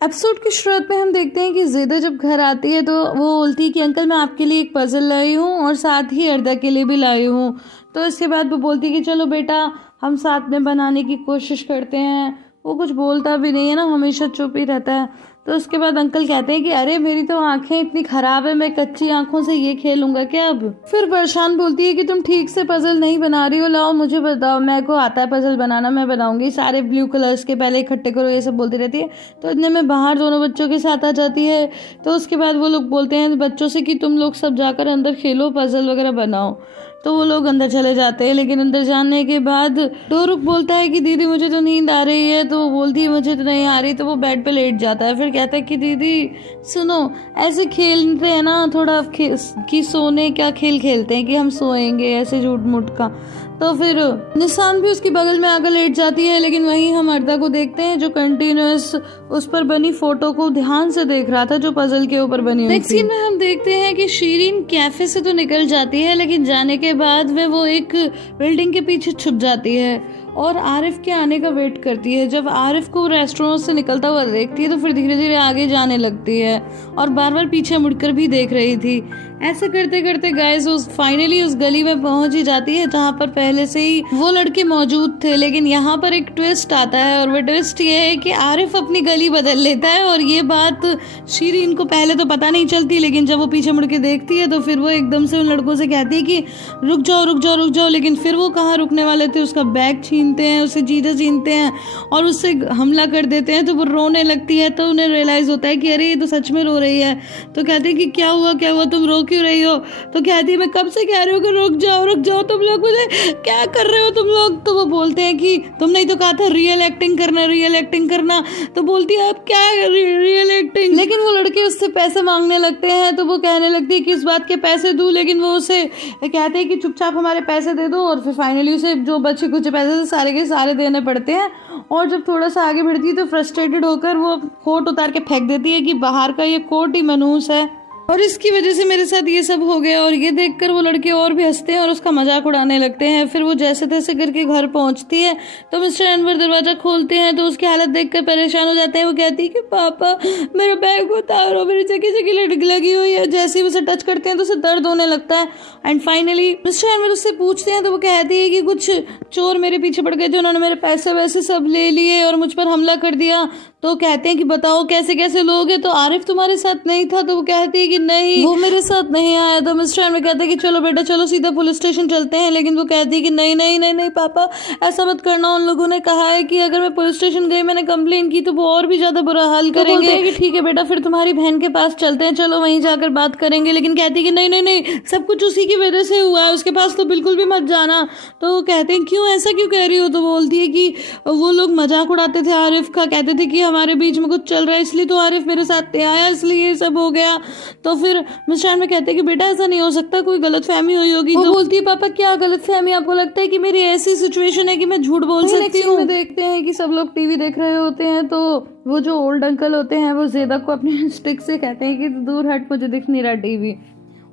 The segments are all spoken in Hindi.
एपिसोड की शुरुआत में हम देखते हैं कि ज़ेदा जब घर आती है तो वो बोलती है कि अंकल मैं आपके लिए एक पज़ल लाई हूँ और साथ ही अर्दा के लिए भी लाई हूँ। तो इसके बाद वो बोलती है कि चलो बेटा हम साथ में बनाने की कोशिश करते हैं। वो कुछ बोलता भी नहीं है ना, हमेशा चुप ही रहता है। तो उसके बाद अंकल कहते हैं कि अरे मेरी तो आंखें इतनी ख़राब है, मैं कच्ची आंखों से ये खेलूंगा क्या अब। फिर परेशान बोलती है कि तुम ठीक से पज़ल नहीं बना रही हो, लाओ मुझे बताओ, मेरे को आता है पज़ल बनाना, मैं बनाऊंगी, सारे ब्लू कलर्स के पहले इकट्ठे करो, ये सब बोलती रहती है। तो इतने में बाहर दोनों बच्चों के साथ आ जाती है। तो उसके बाद वो लोग बोलते हैं बच्चों से कि तुम लोग सब जाकर अंदर खेलो, पज़ल वगैरह बनाओ। तो वो लोग अंदर चले जाते हैं, लेकिन अंदर जाने के बाद डोरुक बोलता है कि दीदी मुझे तो नींद आ रही है। तो वो बोलती है मुझे तो नहीं आ रही। तो वो बेड पे लेट जाता है। फिर कहता है कि दीदी सुनो, ऐसे खेलते हैं ना थोड़ा कि सोने क्या खेल खेलते हैं कि हम सोएंगे ऐसे झूठ मूठ का। तो फिर निशान भी उसकी बगल में आकर लेट जाती है, लेकिन वहीं हम अर्दा को देखते हैं जो कंटिन्यूअस उस पर बनी फोटो को ध्यान से देख रहा था जो पजल के ऊपर बनी हुई थी। नेक्स्ट सीन में हम देखते हैं कि शीरीन कैफे से तो निकल जाती है, लेकिन जाने के बाद वो एक बिल्डिंग के पीछे छुप जाती है और आरिफ के आने का वेट करती है। जब आरिफ को रेस्टोरेंट से निकलता हुआ देखती है तो फिर धीरे धीरे आगे जाने लगती है और बार बार पीछे मुड़कर भी देख रही थी। ऐसे करते करते गाइस फाइनली उस गली में पहुंच ही जाती है जहां पर पहले से ही वो लड़के मौजूद थे। लेकिन यहाँ पर एक ट्विस्ट आता है और वो ट्विस्ट ये है कि आरिफ अपनी गली बदल लेता है और ये बात शीरीन को पहले तो पता नहीं चलती, लेकिन जब वो पीछे मुड़ के देखती है तो फिर वो एकदम से उन लड़कों से कहती है कि रुक जाओ रुक जाओ रुक जाओ। लेकिन फिर वो कहाँ रुकने वाले थे, उसका बैग छीनते हैं, उससे चीज़ें छीनते हैं और उससे हमला कर देते हैं। तो वो रोने लगती है। तो उन्हें रियलाइज़ होता है कि अरे ये तो सच में रो रही है। तो कहते हैं कि क्या हुआ तुम रो क्यों रही हो। तो कहती है मैं कब से कह रही हूँ कि रुक जाओ तुम लोग, मुझे क्या कर रहे हो तुम लोग। तो वो बोलते हैं कि तुमने ही तो कहा था रियल एक्टिंग करना। तो बोलती है अब क्या रियल एक्टिंग। लेकिन वो लड़के उससे पैसे मांगने लगते हैं। तो वो कहने लगती है कि इस बात के पैसे दूं, लेकिन वो उसे कहते हैं कि चुपचाप हमारे पैसे दे दो। और फिर फाइनली उसे जो बचे कुछ पैसे सारे के सारे देने पड़ते हैं। और जब थोड़ा सा आगे बढ़ती है तो फ्रस्ट्रेटेड होकर वो कोट उतार के फेंक देती है कि बाहर का ये कोट ही मनहूस है और इसकी वजह से मेरे साथ ये सब हो गया। और ये देखकर वो लड़के और भी हंसते हैं और उसका मजाक उड़ाने लगते हैं। फिर वो जैसे तैसे करके घर पहुंचती है तो मिस्टर अनवर दरवाजा खोलते हैं तो उसकी हालत देखकर परेशान हो जाते हैं। वो कहती है कि पापा मेरा बैग उतारो, मेरी जगह लगी हुई है। जैसे ही उसे टच करते हैं तो उसे दर्द होने लगता है। एंड फाइनली मिस्टर अनवर उससे पूछते हैं तो वो कहती है कि कुछ चोर मेरे पीछे पड़ गए थे, उन्होंने मेरे पैसे वैसे सब ले लिए और मुझ पर हमला कर दिया। तो कहते हैं कि बताओ कैसे कैसे लोग हैं। तो आरिफ तुम्हारे साथ नहीं था। तो वो कहती है कि नहीं वो मेरे साथ नहीं आया। तो मिस्टर अनवर कहते हैं कि चलो बेटा चलो सीधा पुलिस स्टेशन चलते हैं। लेकिन वो कहती है कि नहीं पापा ऐसा मत करना, उन लोगों ने कहा है कि अगर मैं पुलिस स्टेशन गई मैंने कंप्लेन की तो वो और भी ज्यादा बुरा हाल करेंगे। कि ठीक है बेटा फिर तुम्हारी बहन के पास चलते हैं, चलो वहीं जाकर बात करेंगे। लेकिन कहती है कि नहीं सब कुछ उसी की वजह से हुआ है, उसके पास तो बिल्कुल भी मत जाना। तो वो कहते हैं क्यों ऐसा क्यों कह रही हो। तो बोलती है कि वो लोग मजाक उड़ाते थे आरिफ का, कहते थे कि हमारे बीच में कुछ चल रहा है इसलिए तो आरिफ मेरे साथ आया, इसलिए ये सब हो गया। तो फिर मिस्टर में कहते हैं कि बेटा ऐसा नहीं हो सकता, कोई गलतफहमी हुई होगी। तो बोलती है पापा क्या गलतफहमी, आपको लगता है कि मेरी ऐसी सिचुएशन है कि मैं झूठ बोल सकती हूँ। देखते हैं कि सब लोग टीवी देख रहे होते हैं तो वो जो ओल्ड अंकल होते हैं वो ज़ेदा को अपनी स्टिक से कहते हैं कि दूर हट, मुझे दिख नहीं रहा टीवी।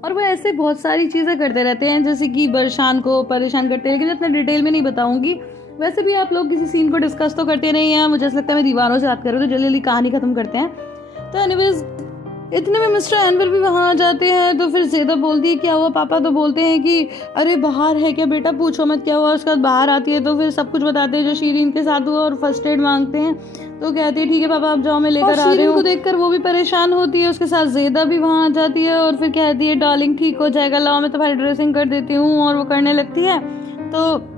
और वो ऐसे बहुत सारी चीज़ें करते रहते हैं जैसे कि बरशान को परेशान करते हैं, लेकिन इतना डिटेल में नहीं बताऊंगी। वैसे भी आप लोग किसी सीन को डिस्कस तो करते नहीं हैं, मुझे ऐसा लगता है मैं दीवारों से बात कर रही हूँ, तो जल्दी जल्दी कहानी खत्म करते हैं। तो एनीवेज इतने में मिस्टर अनवर भी वहाँ आ जाते हैं। तो फिर ज़ेदा बोलती है क्या हुआ पापा। तो बोलते हैं कि अरे बाहर है क्या बेटा, पूछो मत क्या हुआ। उसके बाद बाहर आती है तो फिर सब कुछ बताते हैं जो शीरीन के साथ हुआ और फर्स्ट एड मांगते हैं। तो कहती है ठीक है पापा आप जाओ मैं लेकर आ रही हूँ। को देखकर वो भी परेशान होती है, उसके साथ ज़ेदा भी वहाँ आ जाती है और फिर कहती है डार्लिंग ठीक हो जाएगा, लाओ मैं तुम्हारी ड्रेसिंग कर देती हूँ। और वो करने लगती है। तो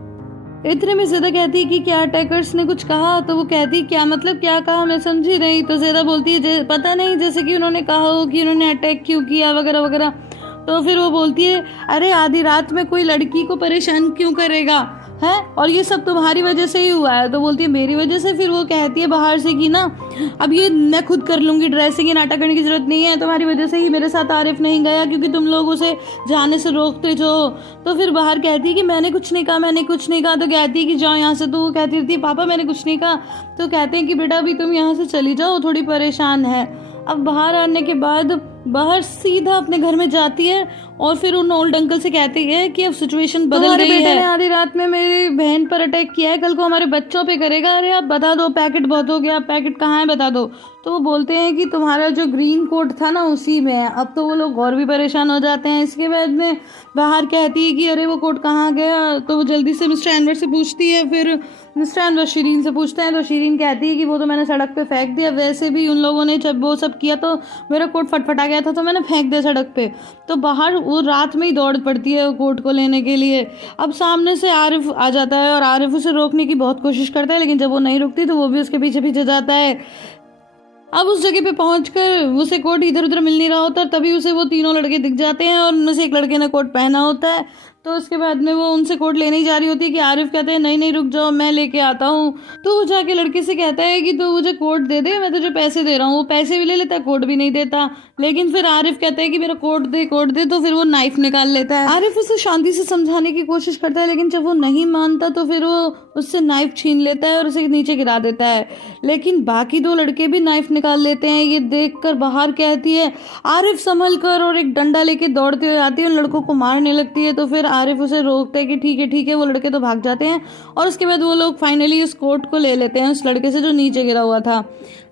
इतने में ज़ेदा कहती है कि क्या अटैकर्स ने कुछ कहा। तो वो कहती है क्या मतलब क्या कहा, मैं समझी नहीं। तो ज़ेदा बोलती है पता नहीं, जैसे कि उन्होंने कहा हो कि उन्होंने अटैक क्यों किया वगैरह वगैरह। तो फिर वो बोलती है अरे आधी रात में कोई लड़की को परेशान क्यों करेगा है, और ये सब तुम्हारी वजह से ही हुआ है। तो बोलती है मेरी वजह से। फिर वो कहती है बाहर से कि ना अब ये मैं खुद कर लूँगी ड्रेसिंग, ये नाटक करने की ज़रूरत नहीं है, तुम्हारी वजह से ही मेरे साथ आरिफ नहीं गया क्योंकि तुम लोग उसे जाने से रोकते जो। तो फिर बाहर कहती है कि मैंने कुछ नहीं कहा। तो कहती है कि जाओ यहाँ से। तो वो कहती रहती है पापा मैंने कुछ नहीं कहा। तो कहते हैं कि बेटा अभी तुम यहाँ से चली जाओ, थोड़ी परेशान है। अब बाहर आने के बाद बाहर सीधा अपने घर में जाती है और फिर उन ओल्ड अंकल से कहती है कि अब सिचुएशन बदल गई है, बेटे ने आधी रात में मेरी बहन पर अटैक किया है, कल को हमारे बच्चों पे करेगा, अरे आप बता दो पैकेट बहुत हो गया, पैकेट कहाँ है बता दो। तो वो बोलते हैं कि तुम्हारा जो ग्रीन कोट था ना उसी में है। अब तो वो लोग और भी परेशान हो जाते हैं। इसके बाद में बाहर कहती है कि अरे वो कोट कहाँ गया, तो वो जल्दी से मिस्टर एनवर से पूछती है, फिर मिस्टर एनवर शीरीन से पूछते हैं, तो शीरीन कहती है कि वो तो मैंने सड़क पे फेंक दिया, वैसे भी उन लोगों ने जब वो सब किया तो मेरा कोट फटफटा गया था तो मैंने फेंक दिया सड़क पे। तो बाहर वो रात में ही दौड़ पड़ती है कोट को लेने के लिए। अब सामने से आरिफ आ जाता है और आरिफ उसे रोकने की बहुत कोशिश करता है, लेकिन जब वो नहीं रुकती तो वो भी उसके पीछे पीछे जाता है। अब उस जगह पे पहुंचकर उसे कोट इधर उधर मिल नहीं रहा होता, तभी उसे वो तीनों लड़के दिख जाते हैं और उनमें से एक लड़के ने कोट पहना होता है। तो उसके बाद में वो उनसे कोट लेने ही जा रही होती है कि आरिफ कहते हैं नहीं नहीं रुक जाओ, मैं लेके आता हूँ। तो वो जाके लड़के से कहता है कि तो मुझे कोट दे दे, मैं तुझे पैसे दे रहा हूँ। वो पैसे भी ले लेता है, कोट भी नहीं देता। लेकिन फिर आरिफ कहता है कि मेरा कोट दे, तो फिर वो नाइफ निकाल लेता है। आरिफ उसे शांति से समझाने की कोशिश करता है, लेकिन जब वो नहीं मानता तो फिर वो उससे नाइफ छीन लेता है और उसे नीचे गिरा देता है। लेकिन बाकी दो लड़के भी नाइफ निकाल लेते हैं। ये देखकर बाहर कहती है, आरिफ संभल कर, और एक डंडा लेके दौड़ते हुए आती है, उन लड़कों को मारने लगती है। तो फिर आरिफ उसे रोकता है कि ठीक है। वो लड़के तो भाग जाते हैं और उसके बाद वो लोग फाइनली उस कोट को ले लेते हैं उस लड़के से जो नीचे गिरा हुआ था।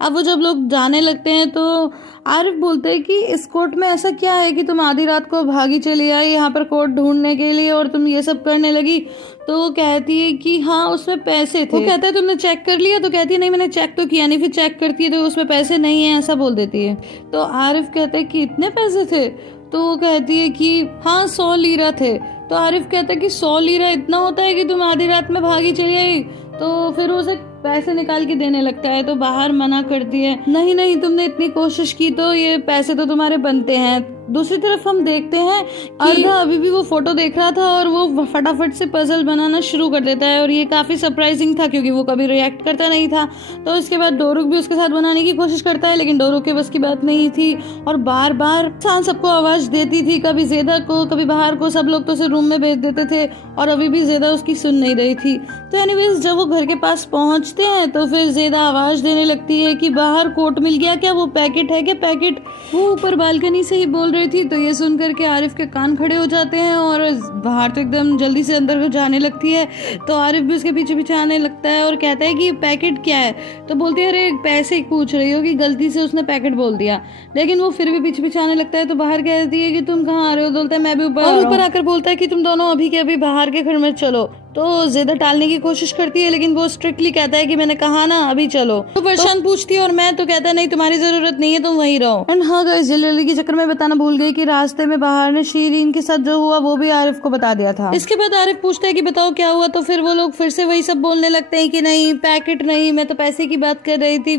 अब वो जब लोग जाने लगते हैं तो आरिफ बोलते हैं कि इस कोट में ऐसा क्या है कि तुम आधी रात को भागी चली आई यहाँ पर कोट ढूंढने के लिए और तुम ये सब करने लगी। तो वो कहती है कि हाँ उसमें पैसे थे। वो कहता है तुमने चेक कर लिया? तो कहती है नहीं मैंने चेक तो किया नहीं। फिर चेक करती है तो उसमें पैसे नहीं है, ऐसा बोल देती है। तो आरिफ कहता है कि इतने पैसे थे? तो वो कहती है कि हाँ 100 लीरा थे। तो आरिफ कहता है कि 100 लीरा इतना होता है कि तुम आधी रात में भागी चली आई? तो फिर उसे पैसे निकाल के देने लगता है। तो बाहर मना करती है, नहीं तुमने इतनी कोशिश की तो ये पैसे तो तुम्हारे बनते हैं। दूसरी तरफ हम देखते हैं अर्धा अभी भी वो फोटो देख रहा था और वो फटाफट से पजल बनाना शुरू कर देता है और ये काफी सरप्राइजिंग था क्योंकि वो कभी रिएक्ट करता नहीं था। तो इसके बाद डोरुक भी उसके साथ बनाने की कोशिश करता है, लेकिन डोरुक के बस की बात नहीं थी और बार बार सबको आवाज देती थी, कभी ज़ेदा को कभी बाहर को। सब लोग तो उसे रूम में भेज देते थे और अभी भी ज़ेदा उसकी सुन नहीं रही थी। तो एनीवेज जब वो घर के पास पहुंचते हैं तो फिर ज़ेदा आवाज देने लगती है कि बाहर कोट मिल गया क्या, वो पैकेट है क्या पैकेट। वो ऊपर बालकनी से ही बोल रही थी। तो ये सुनकर के आरिफ के कान खड़े हो जाते हैं और बाहर तो एकदम जल्दी से अंदर को जाने लगती है। तो आरिफ भी उसके पीछे पीछे आने लगता है और कहता है कि पैकेट क्या है। तो बोलती है अरे पैसे पूछ रही हो कि गलती से उसने पैकेट बोल दिया। लेकिन वो फिर भी पीछे पीछे आने लगता है। तो बाहर कहती है कि तुम कहाँ आ रहे हो? बोलता है मैं भी ऊपर आकर बोलता है कि तुम दोनों अभी के अभी बाहर के घर में चलो। तो ज़ेदा टालने की कोशिश करती है, लेकिन वो स्ट्रिक्टली कहता है कि मैंने कहा ना अभी चलो। तो परेशान पूछती है और मैं तो कहता है नहीं तुम्हारी जरूरत नहीं है, तुम वहीं रहो। एंड हाँ गाइस, जल्दी के चक्कर में बताना भूल गई कि रास्ते में बाहर ने शीरीन के साथ जो हुआ वो भी आरिफ को बता दिया था। इसके बाद आरिफ पूछता है कि बताओ क्या हुआ। तो फिर वो लोग फिर से वही सब बोलने लगते हैं कि नहीं पैकेट नहीं, मैं तो पैसे की बात कर रही थी।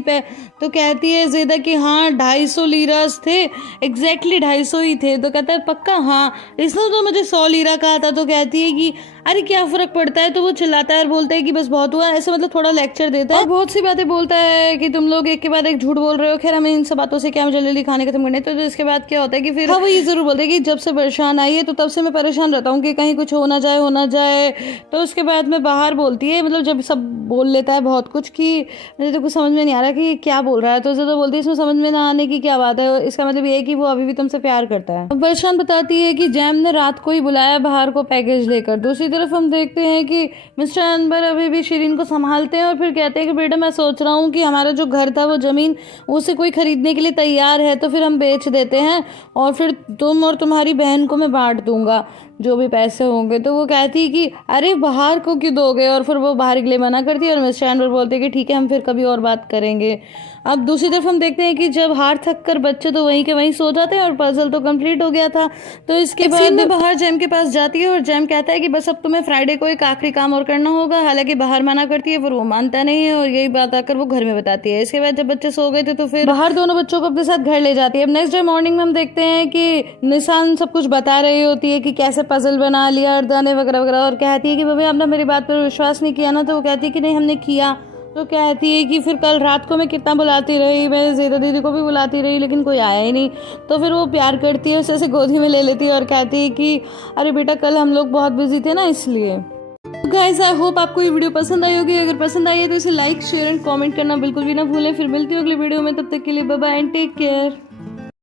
तो कहती है ज़ेदा कि हाँ 250 लीरास थे, एग्जैक्टली 250 ही थे। तो कहता है पक्का? हाँ, इसने तो मुझे 100 लीरा कहा था। तो कहती है कि अरे क्या फर्क पड़ता है। तो वो चिल्लाता है और बोलता है कि बस बहुत हुआ, ऐसे मतलब थोड़ा लेक्चर देता है और बहुत सी बातें बोलता है कि तुम लोग एक के बाद एक झूठ बोल रहे हो। खैर हमें इन सब बातों से क्या, जल्दी खाने खत्म करने। तो इसके बाद क्या होता है कि फिर हाँ वो ये जरूर बोलते हैं कि जब से परेशान आई है तो तब से मैं परेशान रहता हूँ कि कहीं कुछ हो ना जाए। तो उसके बाद में बाहर बोलती है, मतलब जब सब बोल लेता है बहुत कुछ कि मुझे तो कुछ समझ में नहीं आ रहा कि क्या बोल रहा है। तो ज़्यादा बोलती है इसमें समझ में ना आने की क्या बात है, इसका मतलब ये है कि वो अभी भी तुमसे प्यार करता है। परेशान बताती है कि जैम ने रात को ही बुलाया बाहर को पैकेज लेकर। दूसरी तरफ हम देखते हैं कि मिस्टर अनवर अभी भी शीरीन को संभालते हैं और फिर कहते हैं कि बेटा मैं सोच रहा हूँ कि हमारा जो घर था वो ज़मीन उसे कोई खरीदने के लिए तैयार है, तो फिर हम बेच देते हैं और फिर तुम और तुम्हारी बहन को मैं बांट दूंगा जो भी पैसे होंगे। तो वो कहती है कि अरे बाहर को क्यों दोगे, और फिर वो बाहर के लिए मना करती है और मिस्टर अनवर बोलते हैं कि ठीक है हम फिर कभी और बात करेंगे। अब दूसरी तरफ हम देखते हैं कि जब हार थक कर बच्चे तो वहीं के वहीं सो जाते हैं और पजल तो कंप्लीट हो गया था। तो इसके बाद में बाहर जैम के पास जाती है और जैम कहता है कि बस अब तुम्हें फ्राइडे को एक आखिरी काम और करना होगा। हालांकि बाहर मना करती है पर वो मानता नहीं है और यही बात आकर वो घर में बताती है। इसके बाद जब बच्चे सो गए थे तो फिर बाहर दोनों बच्चों को अपने साथ घर ले जाती है। अब नेक्स्ट डे मॉर्निंग में हम देखते हैं कि निशान सब कुछ बता रही होती है कि कैसे पजल बना लिया अर्दाने वगैरह वगैरह, और कहती है कि भाभी आपने मेरी बात पर विश्वास नहीं किया ना। तो वो कहती है कि नहीं हमने किया। तो कहती है कि फिर कल रात को मैं कितना बुलाती रही, मैं ज़ेदा दीदी को भी बुलाती रही लेकिन कोई आया ही नहीं। तो फिर वो प्यार करती है, उसे गोदी में ले लेती है और कहती है कि अरे बेटा कल हम लोग बहुत बिजी थे ना इसलिए। गाइस आई होप आपको ये वीडियो पसंद आई होगी। अगर पसंद आई है तो इसे लाइक शेयर एंड कमेंट करना बिल्कुल भी ना भूलें। फिर मिलती हूँ अगली वीडियो में, तब तक के लिए bye bye and take care.